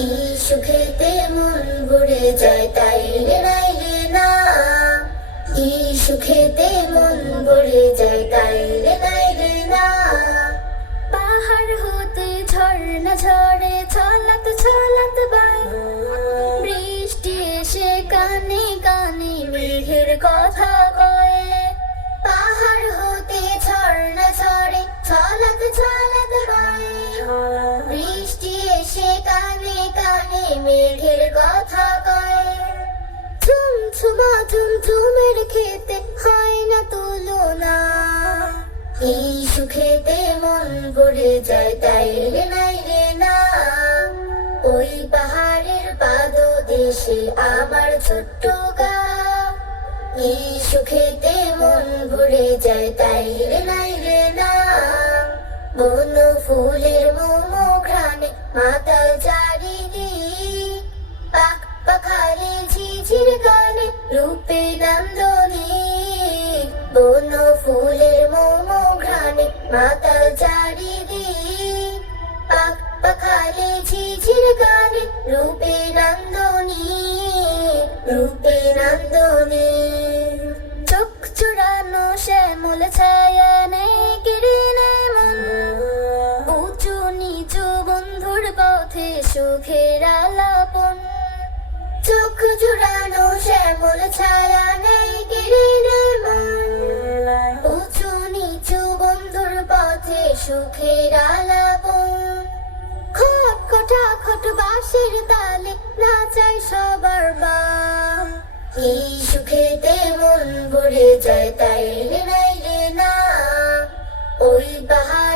এই সুখেতে মন ভরে যায় তাই রে নাই রে না। এই সুখেতে মন ভরে যায় তাই রে নাই রে না। পাহাড় হতে ঝর্ণা ঝরে ছলাত ছলাত বাই, বৃষ্টি এসে কানে কানে মেঘের কথা কয়। পাহাড় হতে ঝর্ণা ঝরে ছলাত ছলাত বাই, বৃষ্টি এসে কানে কানে মেঘের কথা কয়। ঝুমঝুমা ঝুমঝুমের খেতে হয় না তুলনা। এই সুখেতে মন ভরে যায় তাই রে নাই রে না। ওই পাহাড়ের পাদদেশে আমার ছোট্ট গাঁও। এই সুখেতে মন ভরে যায় তাই রে নাই রে না। বন ফুলের মোমো ঘ্রাণে মাতাল চারিদিক, পাখ পাখালি ঝিঝির গানে রূপে নন্দনী। বন ফুলের মোমো ঘ্রাণে মাতাল চারিদিক, পাখ পাখালি ঝিঝির গানে রূপে নন্দনী, রূপে নন্দনী। চোখ চুরানো শ্যামল ছায়া নেই কিরিনে মন, উঁচু নিচু বন্ধুর পথে সুখের আলাপন। চোখ জুড়ানো শ্যামল ছায়া নেই কিরিনে মন, উঁচু নিচু বন্ধুর পথে সুখের আলাপন। খট খটা খট বাঁশির তালে নাচাই সবার বাম। এই সুখেতে মন ভরে যায় তাই রে নাই রে না। ওই পাহাড়